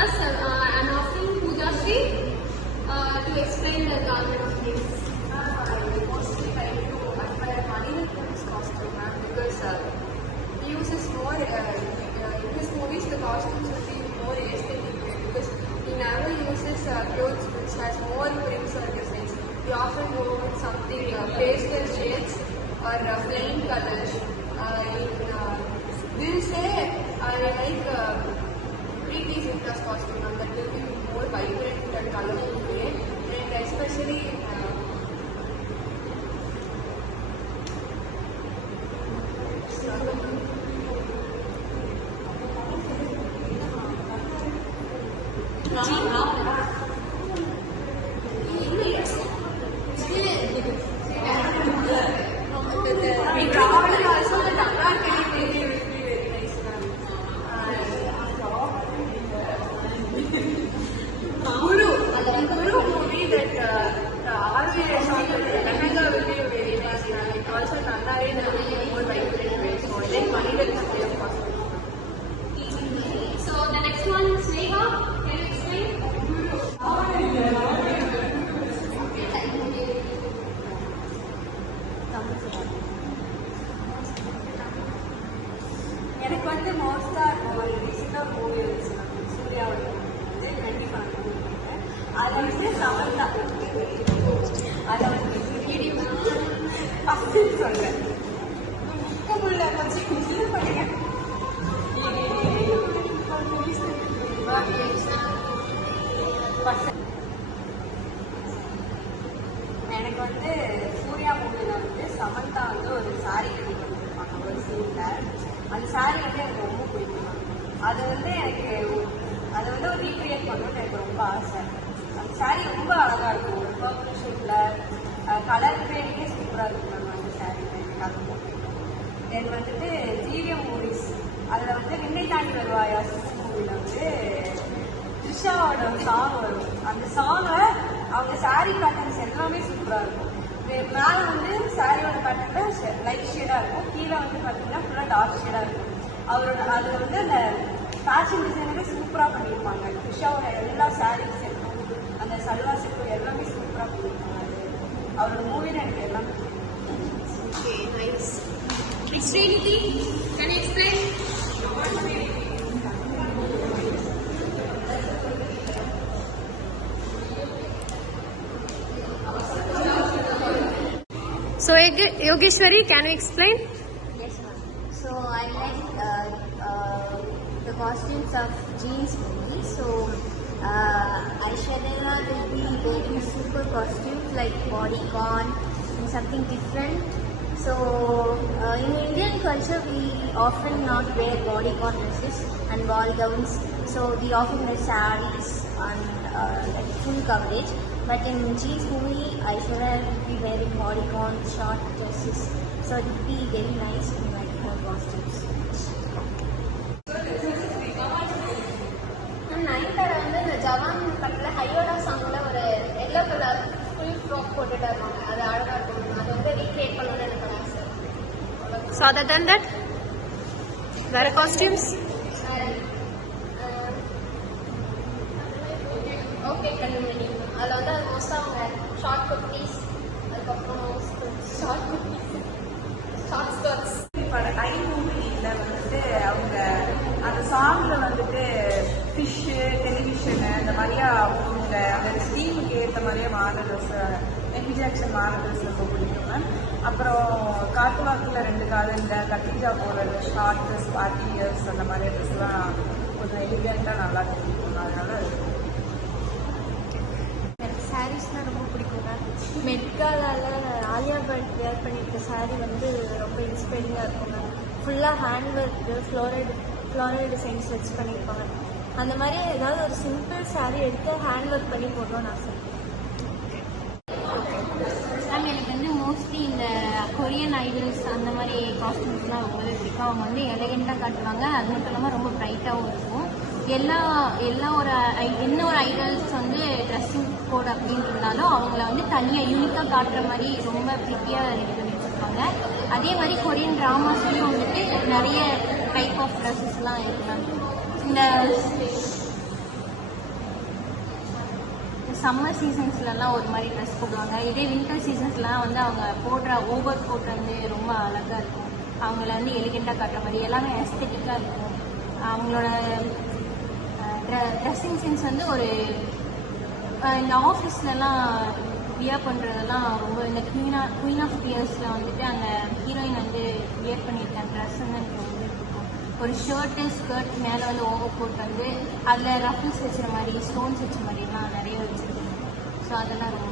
class, I'm asking Pooja Sri to explain the garment of this. I mostly try to admire Maniratnam's costume, because he uses more, in his movies the costumes will be more aesthetic, because he never uses clothes which has more prints or designs. He often go with something pastel shades or plain colors. We'll say I like Preeti Zinta's costume, and that will be more vibrant and colorful way, and especially So the next one, Sneha, can you explain? எனக்கு வந்து மோஸ்டா ஒரு ரீசெண்டாக movie இருந்துச்சு, சூர்யாவோட வந்து கண்டிப்பாக அதை வந்து சமந்தா அதை வந்து ஃபஸ்ட்டு சொல்கிறேன் முக்கமுள்ள கொஞ்சம் இது பண்ணுங்க. எனக்கு வந்து சூர்யா மூவியில் வந்து சமந்தா வந்து ஒரு சாரீ கட்டி கொடுத்துருப்பாங்க ஒரு சீனில். அந்த சாரீ வந்து எனக்கு ரொம்ப பிடிக்கும். அது வந்து எனக்கு அதை வந்து ஒரு ரீக்ரியேட் பண்ணணும்னு எனக்கு ரொம்ப ஆசை. அந்த சாரீ ரொம்ப அழகாக இருக்கும், ஒரு பர்பிள் ஷேப்பில் கலர் கிரேடிங்கே சூப்பராக இருக்கும். நம்ம அந்த சாரீ எனக்கு அது போட்டிருக்கோம். தென் வந்துட்டு ஜிவிஎம் மூவிஸ் அதில் வந்து நின்னை தாண்டி வருவாயா மூவியில் வந்து த்ரிஷாவோட சாங் வரும். அந்த சாங்கை அவங்க சாரீ பேட்டர்ன்ஸ் எல்லாமே சூப்பராக இருக்கும். மேலே வந்து சாரியோட பேட்டர்னில் லைட் ஷேடாக இருக்கும், கீழே வந்து பார்த்தீங்கன்னா ஃபுல்லாக டார்க் ஷேடாக இருக்கும். அவரோட அதில் வந்து அந்த ஃபேஷன் டிசைனரே சூப்பராக பண்ணியிருப்பாங்க. த்ரிஷாவோட எல்லா சாரீ செட்டும் அந்த சல்வா செட்டும் எல்லாமே சூப்பராக பண்ணியிருப்பாங்க. அவரோட மூவியில் எனக்கு எல்லாமே Okay, nice. Srinidhi, can you explain? So Yogeshwari, can you explain? Yes, ma'am. So I like the costumes of Jeans movie. So Aishwarya will be wearing super costumes like bodycon and something different. So in Indian culture, we often not wear bodycon dresses and ball gowns. So we often wear sarees and like full coverage. But in Jeans movie, Aishwarya will be wearing bodycon, short dresses. So it will be very nice to like her costumes. Nayanthara வந்து இந்த ஜவான் படத்தில் ஹையோடா சாங்கில் ஒரு yellow colour full frock போட்டுட்டு இருப்பாங்க. அது அழகாக இருக்கும். அது வந்து ரீக்ரியேட் பண்ணணும்னு எனக்கு ஆசை. So other than that, wear costumes? Okay கண்டுபிடி. அதில் வந்து அது மோஸ்ட்டாக அவங்க ஷார்ட் குர்த்திஸ், அதுக்கப்புறம் ஷார்ட் குர்த்திஸ், ஷார்ட் ஸ்கர்ட்ஸ். ஐ மூவியில் வந்துட்டு அவங்க அந்த சாங்கில் வந்துட்டு ஃபிஷ்ஷு, டெலிவிஷனு இந்த மாதிரியா அவங்க அந்த ஸ்கீமுக்கு ஏற்ற மாதிரியே மாடல்ஸ், எம்பி ஜாக்சன் மாடல்ஸ் ரொம்ப பிடிக்கும். அப்புறம் காட்டுவாக்கில் 2 காலில் கத்திரிக்கா போடுறது, ஷார்ட் ட்ரெஸ், பார்ட்டி இயர்ஸ் அந்த மாதிரி ட்ரெஸ்லாம் கொஞ்சம் எலிகெண்ட்டாக நல்லா பிடிக்கும். அதனால எனக்கு சாரீஸ்னால் ரொம்ப பிடிக்குங்க. மெட்காலால் ஆலியா பட் வேர் பண்ணியிருக்க சாரீ வந்து ரொம்ப இன்ஸ்பைரிங்காக இருக்குங்க. ஃபுல்லாக ஹேண்ட் ஒர்க்கு, ஃப்ளோரல் டிசைன்ஸ் வச்சு பண்ணியிருப்பாங்க. அந்த மாதிரி ஏதாவது ஒரு சிம்பிள் சாரீ எடுத்து ஹேண்ட் ஒர்க் பண்ணி போட்டோன்னு ஆசை. மேம் எனக்கு வந்து மோஸ்ட்லி இந்த கொரியன் ஐடல்ஸ் அந்த மாதிரி காஸ்டியூம்ஸ்லாம் ரொம்பவே பிடிக்கும். அவங்க வந்து எலகெண்ட்டாக காட்டுவாங்க, அது மட்டும் இல்லாமல் ரொம்ப ப்ரைட்டாகவும் இருக்கும். என்ன ஒரு ஐடல்ஸ் வந்து ட்ரெஸ்ஸிங் கோட் அப்படின்னு இருந்தாலும் அவங்கள வந்து தனியாக யூனிக்காக காட்டுற மாதிரி ரொம்ப ப்ரிட்டியாக ரெடி பண்ணி வச்சுருப்பாங்க. அதே மாதிரி கொரியன் ட்ராமாஸ்லேயும் வந்துட்டு நிறைய டைப் ஆஃப் ட்ரெஸ்ஸஸ்லாம் இருக்கு மேம். இந்த சம்மர் சீசன்ஸ்லலாம் ஒரு மாதிரி ட்ரெஸ் போடுவாங்க. இதே வின்டர் சீசன்ஸ்லாம் வந்து அவங்க போடுற ஓவர் கோட் வந்து ரொம்ப அழகாக இருக்கும். அவங்கள வந்து எலிகெண்ட்டாக காட்டுற மாதிரி எல்லாமே எஸ்தெட்டிக்காக இருக்கும். அவங்களோட ட்ரெஸ்ஸிங் சென்ஸ் வந்து ஒரு இந்த ஆஃபீஸ்லலாம் வியர் பண்ணுறதெல்லாம் ரொம்ப இந்த குயின் ஆஃப் டியர்ஸில் வந்துட்டு அந்த ஹீரோயின் வந்து வியர் பண்ணியிருக்காங்க ட்ரெஸ் வந்து எனக்கு ரொம்ப பிடிக்கும். ஒரு ஷர்ட்டு ஸ்கர்ட் மேலே வந்து ஓவர் கோட் வந்து அதில் ரஃபிள்ஸ் வச்சுற மாதிரி ஸ்டோன்ஸ் வச்ச மாதிரிலாம் நிறைய வச்சுருக்கேன். ஸோ அதெல்லாம் ரொம்ப